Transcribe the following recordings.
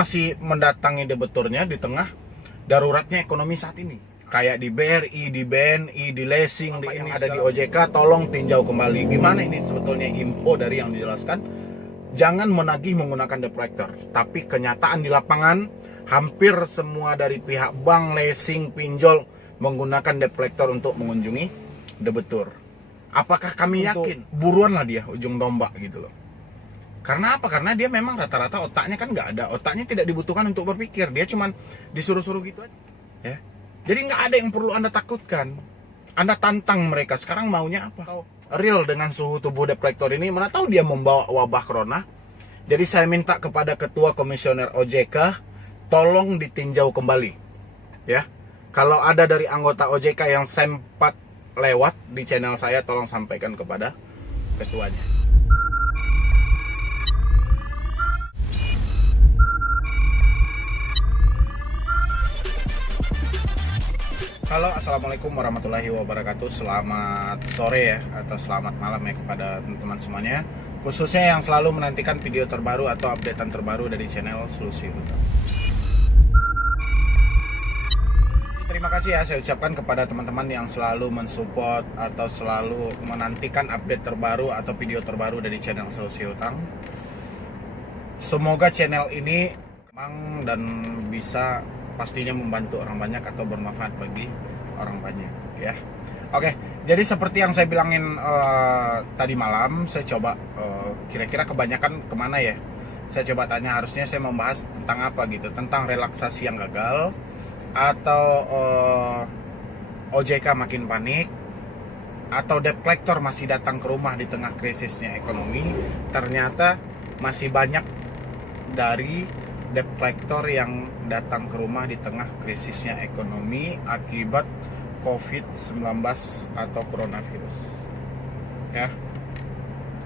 masih mendatangi debiturnya di tengah daruratnya ekonomi saat ini. Kayak di BRI, di BNI, di Leasing, di ini ada di OJK, tolong tinjau kembali. Gimana ini sebetulnya info dari yang dijelaskan? Jangan menagih menggunakan debt collector. Tapi kenyataan di lapangan, hampir semua dari pihak bank, leasing, pinjol menggunakan debt collector untuk mengunjungi debitur. Apakah kami yakin? Buruanlah dia ujung tombak gitu loh. Karena apa? Karena dia memang rata-rata otaknya kan nggak ada. Otaknya tidak dibutuhkan untuk berpikir. Dia cuman disuruh-suruh gitu aja. Ya. Jadi nggak ada yang perlu Anda takutkan. Anda tantang mereka. Sekarang maunya apa? Real dengan suhu tubuh debt collector ini. Mana tahu dia membawa wabah corona. Jadi saya minta kepada Ketua Komisioner OJK, tolong ditinjau kembali. Ya. Kalau ada dari anggota OJK yang sempat lewat di channel saya, tolong sampaikan kepada ketuanya. Halo, assalamualaikum warahmatullahi wabarakatuh. Selamat sore ya, atau selamat malam ya kepada teman-teman semuanya, khususnya yang selalu menantikan video terbaru atau updatean terbaru dari channel Solusi Hutang. Terima kasih ya saya ucapkan kepada teman-teman yang selalu mensupport atau selalu menantikan update terbaru atau video terbaru dari channel Solusi Hutang. Semoga channel ini kembang dan bisa pastinya membantu orang banyak atau bermanfaat bagi orang banyak ya. Oke, jadi seperti yang saya bilangin tadi malam, saya coba kira-kira kebanyakan kemana ya. Saya coba tanya, harusnya saya membahas tentang apa gitu, tentang relaksasi yang gagal, atau OJK makin panik, atau debt collector masih datang ke rumah di tengah krisisnya ekonomi. Ternyata masih banyak dari debt collector yang datang ke rumah di tengah krisisnya ekonomi akibat COVID-19 atau coronavirus. Ya.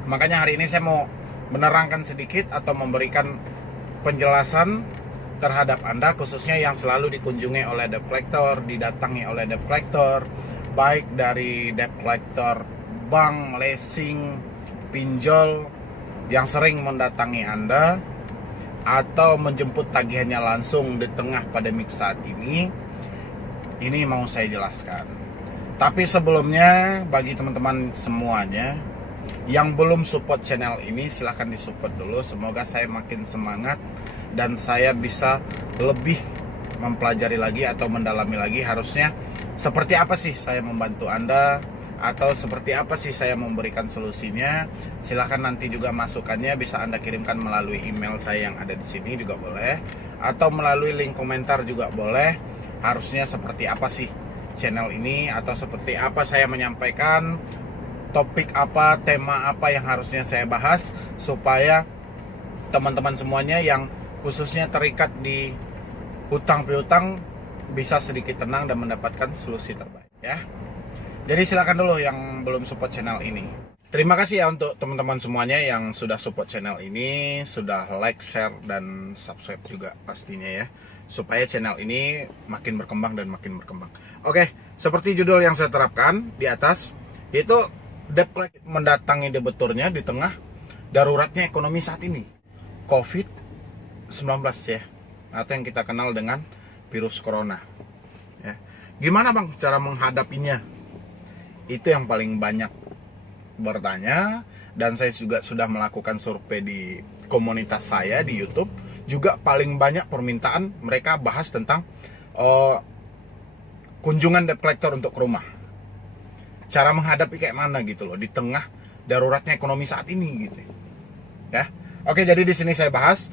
Makanya hari ini saya mau menerangkan sedikit atau memberikan penjelasan terhadap Anda, khususnya yang selalu dikunjungi oleh debt collector, didatangi oleh debt collector, baik dari debt collector bank, leasing, pinjol yang sering mendatangi Anda atau menjemput tagihannya langsung di tengah pandemik saat ini mau saya jelaskan. Tapi sebelumnya, bagi teman-teman semuanya yang belum support channel ini, silahkan disupport dulu. Semoga saya makin semangat dan saya bisa lebih mempelajari lagi atau mendalami lagi, harusnya seperti apa sih saya membantu Anda, atau seperti apa sih saya memberikan solusinya. Silahkan nanti juga masukannya bisa Anda kirimkan melalui email saya yang ada di sini juga boleh, atau melalui link komentar juga boleh. Harusnya seperti apa sih channel ini, atau seperti apa saya menyampaikan, topik apa, tema apa yang harusnya saya bahas, supaya teman-teman semuanya yang khususnya terikat di hutang piutang bisa sedikit tenang dan mendapatkan solusi terbaik ya. Jadi silakan dulu yang belum support channel ini. Terima kasih ya untuk teman-teman semuanya yang sudah support channel ini, sudah like, share, dan subscribe juga pastinya ya, supaya channel ini makin berkembang dan makin berkembang. Oke, seperti judul yang saya terapkan di atas, yaitu debt collector mendatangi debiturnya di tengah daruratnya ekonomi saat ini, COVID-19 ya, atau yang kita kenal dengan virus corona ya. Gimana bang cara menghadapinya? Itu yang paling banyak bertanya, dan saya juga sudah melakukan survei di komunitas saya di YouTube. Juga paling banyak permintaan mereka bahas tentang kunjungan debt collector untuk ke rumah. Cara menghadapi kayak mana gitu loh di tengah daruratnya ekonomi saat ini gitu. Ya. Oke, jadi di sini saya bahas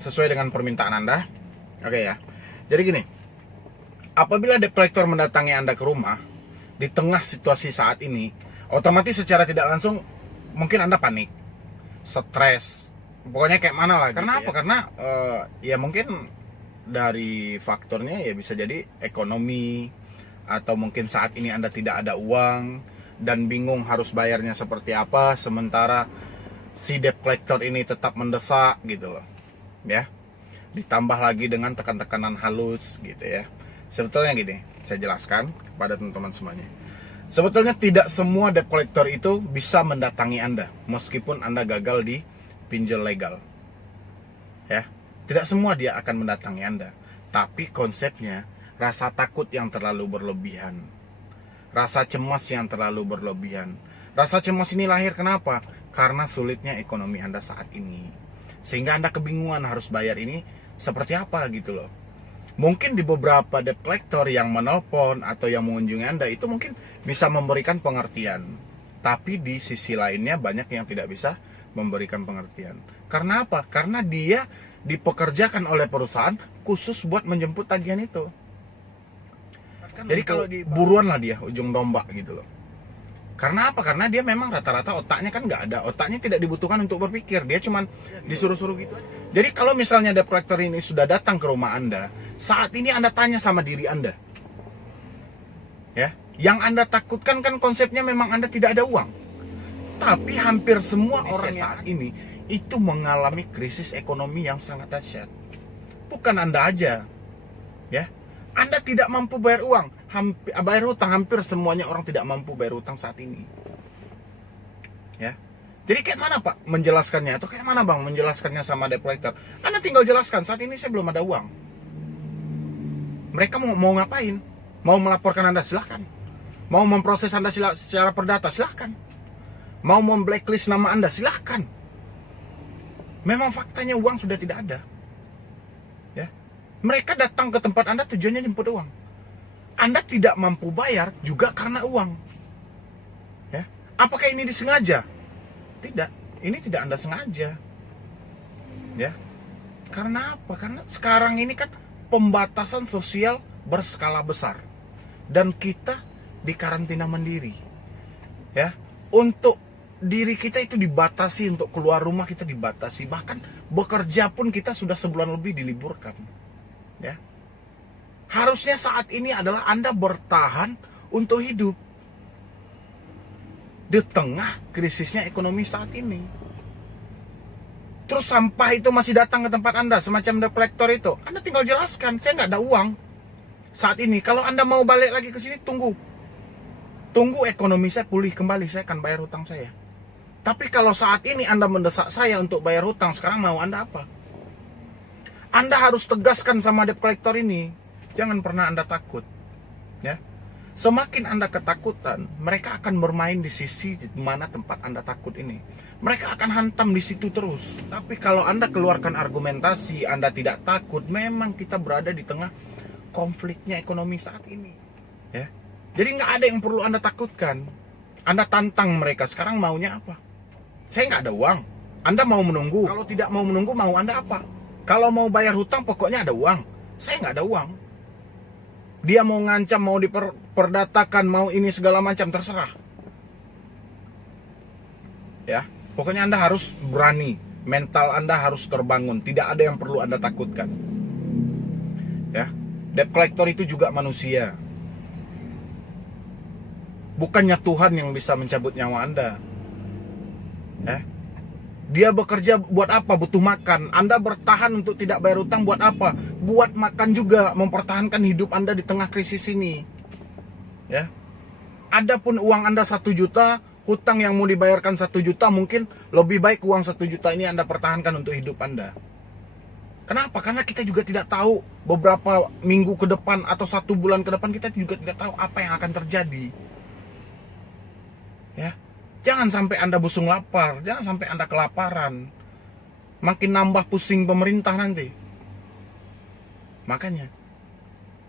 sesuai dengan permintaan Anda. Oke ya. Jadi gini. Apabila debt collector mendatangi Anda ke rumah di tengah situasi saat ini, otomatis secara tidak langsung mungkin Anda panik, stres, pokoknya kayak mana lah. Karena gitu apa? Ya. Karena ya mungkin dari faktornya ya bisa jadi ekonomi, atau mungkin saat ini Anda tidak ada uang dan bingung harus bayarnya seperti apa, sementara si debt collector ini tetap mendesak gitu loh ya. Ditambah lagi dengan tekan-tekanan halus gitu ya. Sebetulnya gini, saya jelaskan kepada teman-teman semuanya. Sebetulnya tidak semua debt collector itu bisa mendatangi Anda meskipun Anda gagal di pinjol legal. Ya. Tidak semua dia akan mendatangi Anda. Tapi konsepnya, rasa takut yang terlalu berlebihan. Rasa cemas yang terlalu berlebihan. Rasa cemas ini lahir kenapa? Karena sulitnya ekonomi Anda saat ini. Sehingga Anda kebingungan harus bayar ini seperti apa gitu loh. Mungkin di beberapa debt collector yang menelpon atau yang mengunjungi Anda itu mungkin bisa memberikan pengertian. Tapi di sisi lainnya banyak yang tidak bisa memberikan pengertian. Karena apa? Karena dia dipekerjakan oleh perusahaan khusus buat menjemput tagihan itu. Jadi kalau buruan lah dia ujung tombak gitu loh. Karena apa? Karena dia memang rata-rata otaknya kan nggak ada. Otaknya tidak dibutuhkan untuk berpikir. Dia cuman disuruh-suruh gitu. Jadi kalau misalnya debt collector ini sudah datang ke rumah Anda, saat ini Anda tanya sama diri Anda. Ya, yang Anda takutkan kan konsepnya memang Anda tidak ada uang. Tapi hampir semua orang saat ini itu mengalami krisis ekonomi yang sangat dahsyat. Bukan Anda aja. Ya. Anda tidak mampu bayar uang, bayar hutang, hampir semuanya orang tidak mampu bayar hutang saat ini. Ya. Jadi kayak mana Pak menjelaskannya? Atau kayak mana Bang menjelaskannya sama debt collector? Anda tinggal jelaskan, saat ini saya belum ada uang. Mereka mau ngapain? Mau melaporkan Anda? Silahkan. Mau memproses Anda secara perdata? Silahkan. Mau memblacklist nama Anda? Silahkan. Memang faktanya uang sudah tidak ada. Ya. Mereka datang ke tempat Anda tujuannya jemput uang. Anda tidak mampu bayar juga karena uang. Ya. Apakah ini disengaja? Tidak. Ini tidak Anda sengaja. Ya. Karena apa? Karena sekarang ini kan pembatasan sosial berskala besar. Dan kita dikarantina mandiri. Ya. Untuk diri kita itu dibatasi, untuk keluar rumah kita dibatasi. Bahkan bekerja pun kita sudah sebulan lebih diliburkan. Ya. Harusnya saat ini adalah Anda bertahan untuk hidup di tengah krisisnya ekonomi saat ini. Terus sampah itu masih datang ke tempat Anda, semacam debt collector itu. Anda tinggal jelaskan, saya nggak ada uang saat ini. Kalau Anda mau balik lagi ke sini, tunggu ekonomi saya pulih kembali, saya akan bayar hutang saya. Tapi kalau saat ini Anda mendesak saya untuk bayar hutang, sekarang mau Anda apa? Anda harus tegaskan sama debt collector ini, jangan pernah Anda takut. Ya. Semakin Anda ketakutan, mereka akan bermain di sisi di mana tempat Anda takut ini. Mereka akan hantam di situ terus. Tapi kalau Anda keluarkan argumentasi, Anda tidak takut, memang kita berada di tengah konfliknya ekonomi saat ini. Ya. Jadi nggak ada yang perlu Anda takutkan. Anda tantang mereka, sekarang maunya apa? Saya nggak ada uang. Anda mau menunggu. Kalau tidak mau menunggu, mau Anda apa? Kalau mau bayar hutang, pokoknya ada uang. Saya nggak ada uang. Dia mau ngancam, mau diperdatakan, mau ini segala macam, terserah. Ya, pokoknya Anda harus berani. Mental Anda harus terbangun. Tidak ada yang perlu Anda takutkan. Ya, debt collector itu juga manusia. Bukannya Tuhan yang bisa mencabut nyawa Anda. Ya. Dia bekerja buat apa? Butuh makan. Anda bertahan untuk tidak bayar hutang buat apa? Buat makan juga, mempertahankan hidup Anda di tengah krisis ini. Ya. Adapun uang Anda 1 juta, hutang yang mau dibayarkan 1 juta, mungkin lebih baik uang 1 juta ini Anda pertahankan untuk hidup Anda. Kenapa? Karena kita juga tidak tahu beberapa minggu ke depan atau 1 bulan ke depan, kita juga tidak tahu apa yang akan terjadi. Ya. Jangan sampai Anda busung lapar, jangan sampai Anda kelaparan. Makin nambah pusing pemerintah nanti. Makanya.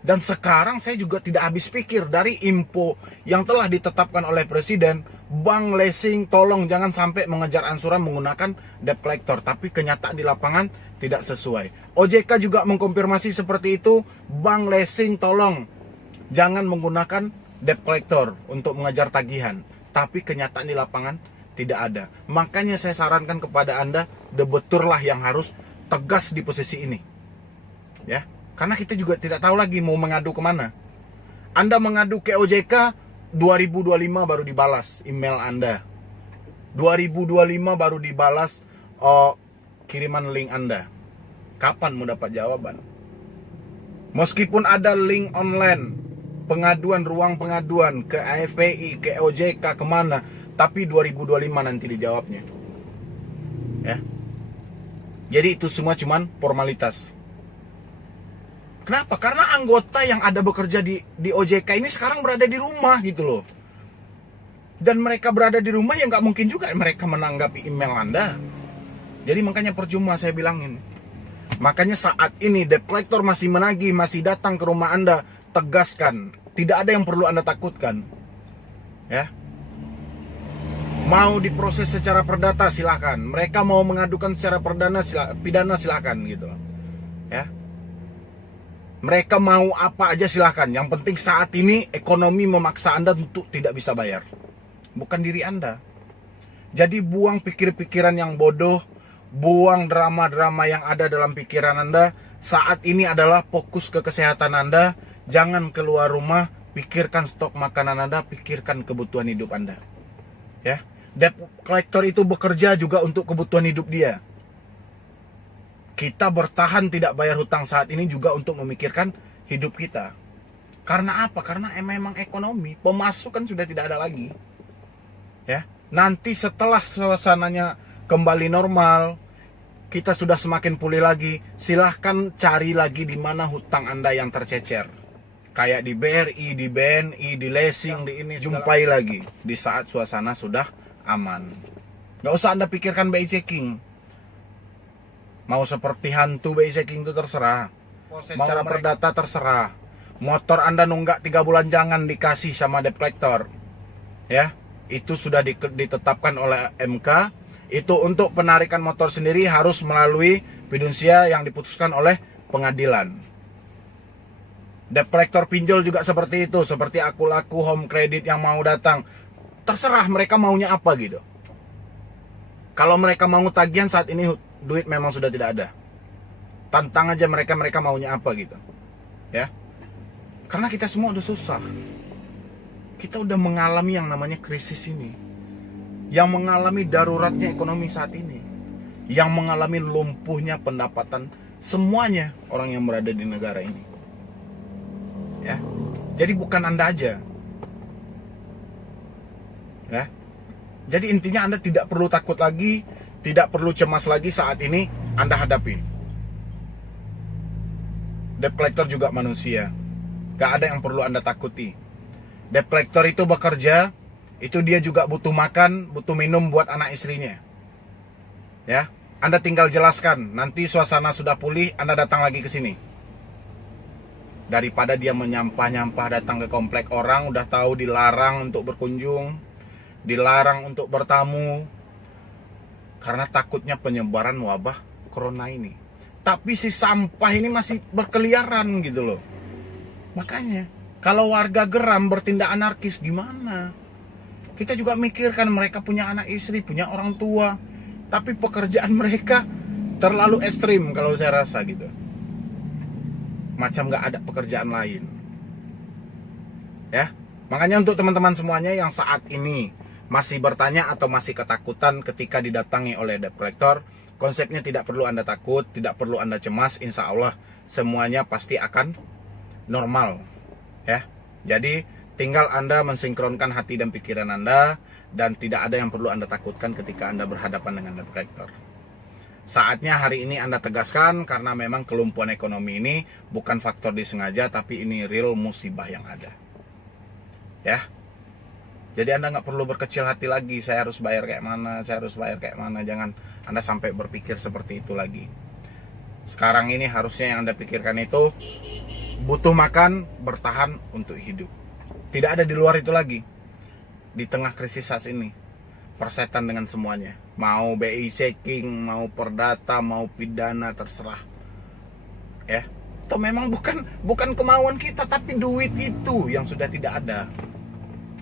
Dan sekarang saya juga tidak habis pikir dari info yang telah ditetapkan oleh Presiden, bank leasing tolong jangan sampai mengejar ansuran menggunakan debt collector. Tapi kenyataan di lapangan tidak sesuai. OJK juga mengkonfirmasi seperti itu, bank leasing tolong jangan menggunakan debt collector untuk mengejar tagihan. Tapi kenyataan di lapangan tidak ada. Makanya saya sarankan kepada Anda, debeturlah yang harus tegas di posisi ini. Ya, karena kita juga tidak tahu lagi mau mengadu kemana. Anda mengadu ke OJK, 2025 baru dibalas email Anda. 2025 baru dibalas kiriman link Anda. Kapan mau dapat jawaban? Meskipun ada link online, pengaduan, ruang pengaduan ke AFPI, ke OJK, kemana, tapi 2025 nanti dijawabnya. Ya. Jadi itu semua cuman formalitas. Kenapa? Karena anggota yang ada bekerja di OJK ini sekarang berada di rumah gitu loh. Dan mereka berada di rumah ya nggak mungkin juga mereka menanggapi email Anda. Jadi makanya percuma saya bilangin. Makanya saat ini debt collector masih menagih, masih datang ke rumah Anda, tegaskan. Tidak ada yang perlu Anda takutkan. Ya. Mau diproses secara perdata silakan. Mereka mau mengadukan secara pidana silakan gitu. Ya. Mereka mau apa aja silahkan. Yang penting saat ini ekonomi memaksa Anda untuk tidak bisa bayar. Bukan diri Anda. Jadi buang pikir-pikiran yang bodoh. Buang drama-drama yang ada dalam pikiran Anda. Saat ini adalah fokus ke kesehatan Anda. Jangan keluar rumah. Pikirkan stok makanan Anda. Pikirkan kebutuhan hidup Anda. Ya, debt collector itu bekerja juga untuk kebutuhan hidup dia. Kita bertahan tidak bayar hutang saat ini juga untuk memikirkan hidup kita. Karena apa? Karena memang ekonomi, pemasukan sudah tidak ada lagi. Ya, nanti setelah suasananya kembali normal, kita sudah semakin pulih lagi, silahkan cari lagi di mana hutang Anda yang tercecer. Kayak di BRI, di BNI, di leasing, di ini, jumpai lagi di saat suasana sudah aman. Gak usah Anda pikirkan BI checking. Mau seperti hantu BI checking itu terserah. Mau secara perdata terserah. Motor Anda nunggak 3 bulan jangan dikasih sama debt collector. Ya, itu sudah ditetapkan oleh MK. Itu untuk penarikan motor sendiri harus melalui fidusia yang diputuskan oleh pengadilan. Debt collector pinjol juga seperti itu, seperti Aku-Laku, Home Credit yang mau datang. Terserah mereka maunya apa gitu. Kalau mereka mau tagihan saat ini duit memang sudah tidak ada. Tantang aja mereka maunya apa gitu. Ya. Karena kita semua udah susah. Kita udah mengalami yang namanya krisis ini. Yang mengalami daruratnya ekonomi saat ini. Yang mengalami lumpuhnya pendapatan semuanya orang yang berada di negara ini. Ya. Jadi bukan Anda aja. Ya. Jadi intinya Anda tidak perlu takut lagi, tidak perlu cemas lagi saat ini Anda hadapi. Debt collector juga manusia. Gak ada yang perlu Anda takuti. Debt collector itu bekerja, itu dia juga butuh makan, butuh minum buat anak istrinya. Ya, Anda tinggal jelaskan, nanti suasana sudah pulih, Anda datang lagi ke sini. Daripada dia menyampah-nyampah datang ke komplek orang, udah tahu dilarang untuk berkunjung, dilarang untuk bertamu, karena takutnya penyebaran wabah corona ini. Tapi si sampah ini masih berkeliaran gitu loh. Makanya kalau warga geram bertindak anarkis gimana? Kita juga mikirkan mereka punya anak istri, punya orang tua. Tapi pekerjaan mereka terlalu ekstrim kalau saya rasa gitu. Macam gak ada pekerjaan lain. Ya, makanya untuk teman-teman semuanya yang saat ini masih bertanya atau masih ketakutan ketika didatangi oleh debt collector, konsepnya tidak perlu Anda takut, tidak perlu Anda cemas, insya Allah semuanya pasti akan normal. Ya, jadi tinggal Anda mensinkronkan hati dan pikiran Anda, dan tidak ada yang perlu Anda takutkan ketika Anda berhadapan dengan debt collector. Saatnya hari ini Anda tegaskan, karena memang kelumpuhan ekonomi ini bukan faktor disengaja, tapi ini real musibah yang ada. Ya. Jadi Anda nggak perlu berkecil hati lagi, saya harus bayar kayak mana, saya harus bayar kayak mana. Jangan Anda sampai berpikir seperti itu lagi. Sekarang ini harusnya yang Anda pikirkan itu butuh makan, bertahan untuk hidup. Tidak ada di luar itu lagi. Di tengah krisis saat ini, persetan dengan semuanya. Mau BI checking, mau perdata, mau pidana, terserah. Ya, itu memang bukan kemauan kita, tapi duit itu yang sudah tidak ada.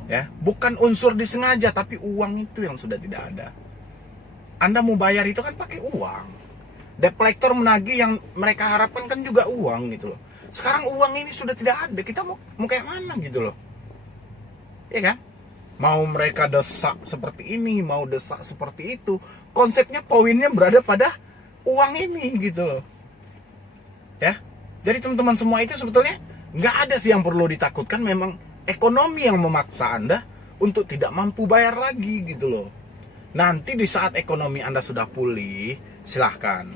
Ya, bukan unsur disengaja, tapi uang itu yang sudah tidak ada. Anda mau bayar itu kan pakai uang. Debt collector menagih yang mereka harapkan kan juga uang gitu loh. Sekarang uang ini sudah tidak ada, kita mau kayak mana gitu loh. Iya kan? Mau mereka desak seperti ini, mau desak seperti itu, konsepnya poinnya berada pada uang ini gitu loh. Ya, jadi teman-teman semua itu sebetulnya nggak ada sih yang perlu ditakutkan. Memang ekonomi yang memaksa Anda untuk tidak mampu bayar lagi gitu loh. Nanti di saat ekonomi Anda sudah pulih, silahkan.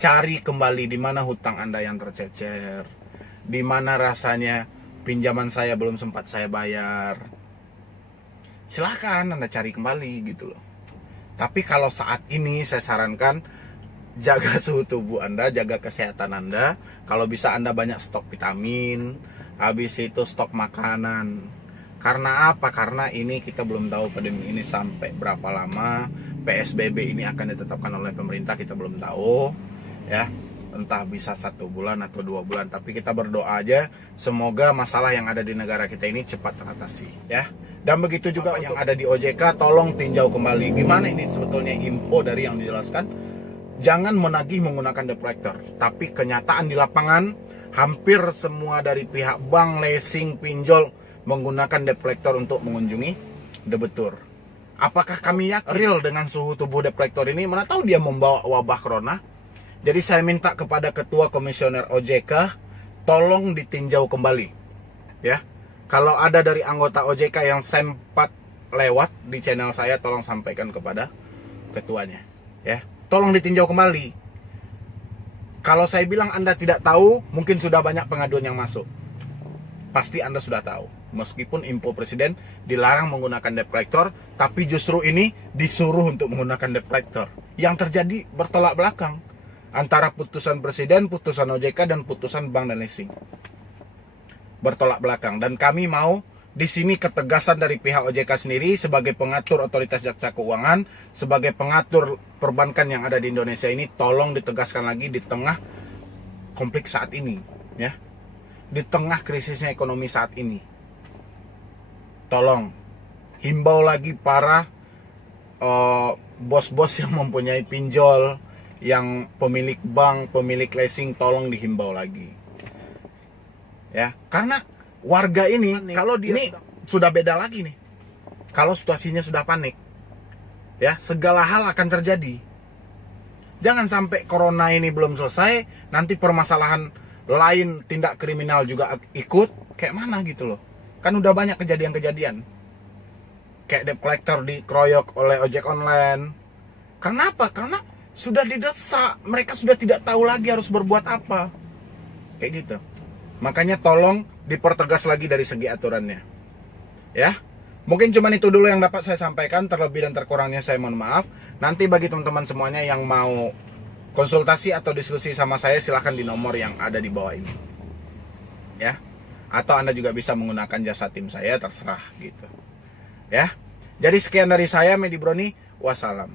cari kembali di mana hutang Anda yang tercecer, di mana rasanya pinjaman saya belum sempat saya bayar. Silahkan Anda cari kembali gitu loh. Tapi kalau saat ini saya sarankan jaga suhu tubuh Anda, jaga kesehatan Anda. Kalau bisa Anda banyak stok vitamin, habis itu stok makanan. Karena apa? Karena ini kita belum tahu pandemi ini sampai berapa lama. PSBB ini akan ditetapkan oleh pemerintah, kita belum tahu ya, entah bisa 1 bulan atau 2 bulan. Tapi kita berdoa aja semoga masalah yang ada di negara kita ini cepat teratasi ya. Dan begitu juga yang ada di OJK, tolong tinjau kembali gimana ini sebetulnya info dari yang dijelaskan. Jangan menagih menggunakan debt collector, tapi kenyataan di lapangan hampir semua dari pihak bank, leasing, pinjol menggunakan debt collector untuk mengunjungi debitur. Apakah kami yakin real dengan suhu tubuh debt collector ini? Mana tahu dia membawa wabah corona. Jadi saya minta kepada Ketua Komisioner OJK, tolong ditinjau kembali ya. Kalau ada dari anggota OJK yang sempat lewat di channel saya, tolong sampaikan kepada ketuanya ya. Tolong ditinjau kembali. Kalau saya bilang Anda tidak tahu, mungkin sudah banyak pengaduan yang masuk. Pasti Anda sudah tahu. Meskipun info presiden dilarang menggunakan debt collector, tapi justru ini disuruh untuk menggunakan debt collector. Yang terjadi bertolak belakang antara putusan presiden, putusan OJK, dan putusan bank dan leasing. Bertolak belakang. Dan kami mau di sini ketegasan dari pihak OJK sendiri sebagai pengatur otoritas jasa keuangan, sebagai pengatur perbankan yang ada di Indonesia ini, tolong ditegaskan lagi di tengah konflik saat ini ya. Di tengah krisisnya ekonomi saat ini. Tolong himbau lagi para bos-bos yang mempunyai pinjol, yang pemilik bank, pemilik leasing, tolong dihimbau lagi. Ya, karena warga ini kalau ini sudah beda lagi nih. Kalau situasinya sudah panik, ya segala hal akan terjadi. Jangan sampai corona ini belum selesai, nanti permasalahan lain, tindak kriminal juga ikut, kayak mana gitu loh. Kan udah banyak kejadian-kejadian. Kayak debt collector dikeroyok oleh ojek online. Karena apa? Karena sudah didesak, mereka sudah tidak tahu lagi harus berbuat apa. Kayak gitu. Makanya tolong dipertegas lagi dari segi aturannya. Ya. Mungkin cuma itu dulu yang dapat saya sampaikan, terlebih dan terkurangnya saya mohon maaf. Nanti bagi teman-teman semuanya yang mau konsultasi atau diskusi sama saya, silahkan di nomor yang ada di bawah ini. Ya. Atau Anda juga bisa menggunakan jasa tim saya, terserah gitu. Ya. Jadi sekian dari saya, Medi Broni. Wassalam.